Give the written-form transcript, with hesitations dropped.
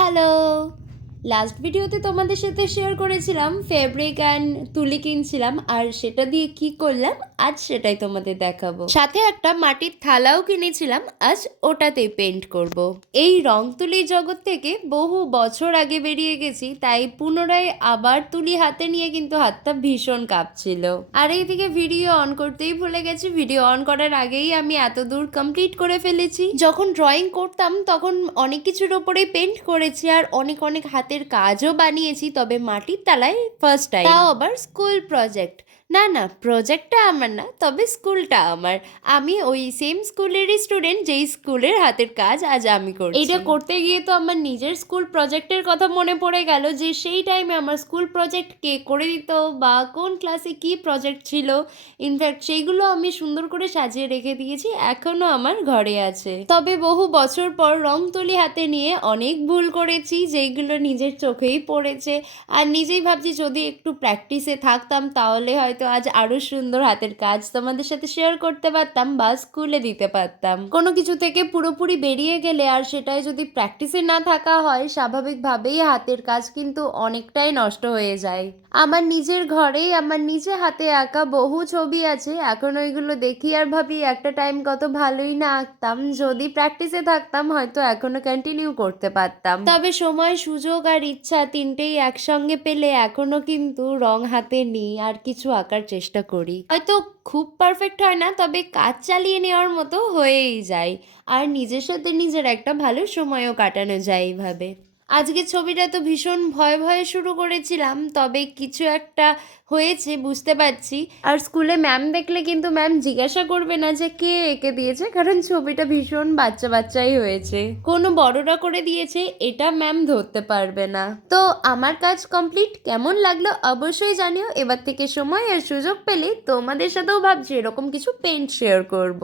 Hello! Last ভিডিওতে তোমাদের সাথে শেয়ার করেছিলাম ফেব্রিক অ্যান্ড তুলি কিনছিলাম, আর সেটা দিয়ে কি করলাম আজ সেটাই তোমাদের দেখাবো। সাথে একটা মাটির থালাও কিনেছিলাম, আজ ওটাতেই পেন্ট করব। এই রং তুলির জগৎ থেকে বহু বছর আগে বেরিয়ে গেছি, তাই পুনরায় আবার তুলি হাতে নিয়ে কিন্তু হাতটা ভীষণ কাঁপছিল। আর এইদিকে ভিডিও অন করতেই ভুলে গেছি, ভিডিও অন করার আগেই আমি এত দূর কমপ্লিট করে ফেলেছি। যখন ড্রয়িং করতাম তখন অনেক কিছুর ওপরেই পেন্ট করেছি আর অনেক অনেক হাতের কাজও বানিয়েছি, তবে মাটির তালায় ফার্স্ট টাইম, তাও আবার স্কুল প্রজেক্ট। না, প্রজেক্টটা আমার না, তবে স্কুলটা আমার। আমি ওই সেম স্কুলেরই স্টুডেন্ট যেই স্কুলের হাতের কাজ আজ আমি করছি। এটা করতে গিয়ে তো আমার নিজের স্কুল প্রজেক্টের কথা মনে পড়ে গেল, যে সেই টাইমে আমার স্কুল প্রজেক্ট কে করে দিত বা কোন ক্লাসে কি প্রজেক্ট ছিল। ইনফ্যাক্ট সেইগুলো আমি সুন্দর করে সাজিয়ে রেখে দিয়েছি, এখনো আমার ঘরে আছে। তবে বহু বছর পর রং তুলি হাতে নিয়ে অনেক ভুল করেছি, যেইগুলো নিজের চোখেই পড়েছে। আর নিজেই ভাবছি যদি একটু প্র্যাকটিসে থাকতাম তাহলে হয়তো আজ আরো সুন্দর হাতের কাজ তোমাদের সাথে শেয়ার করতে পারতাম বা স্কুলে দিতে পারতাম। কোনো কিছু থেকে পুরোপুরি বেরিয়ে গেলে আর সেটাই যদি প্র্যাকটিসে না থাকা হয়, স্বাভাবিকভাবেই হাতের কাজ কিন্তু অনেকটাই নষ্ট হয়ে যায়। আমার নিজের ঘরেই আমার নিজে হাতে আঁকা বহু ছবি আছে, এখন ওইগুলো দেখি আর ভাবি একটা টাইম কত ভালোই না আঁকতাম, যদি প্র্যাকটিসে থাকতাম হয়তো এখনো কন্টিনিউ করতে পারতাম। তবে সময়, সুযোগ আর ইচ্ছা তিনটেই একসঙ্গে পেলে এখনো কিন্তু রং হাতে নিই আর কিছু আঁকার চেষ্টা করি। হয়তো খুব পারফেক্ট হয় না, তবে কাজ চালিয়ে নেওয়ার মতো হয়েই যায়, আর নিজের সাথে নিজের একটা ভালো সময়ও কাটানো যায় এইভাবে। আজকের ছবিটা তো ভীষণ ভয়ে ভয়ে শুরু করেছিলাম, তবে কিছু একটা হয়েছে বুঝতে পারছি। আর স্কুলে ম্যাম দেখলে কিন্তু ম্যাম জিজ্ঞাসা করবে না যে কে এঁকে দিয়েছে, কারণ ছবিটা ভীষণ বাচ্চা বাচ্চাই হয়েছে, কোনো বড়রা করে দিয়েছে এটা ম্যাম ধরতে পারবে না। তো আমার কাজ কমপ্লিট, কেমন লাগলো অবশ্যই জানিও। এবার থেকে সময় আর সুযোগ পেলে তোমাদের সাথেও ভাবছি এরকম কিছু পেন্ট শেয়ার করব।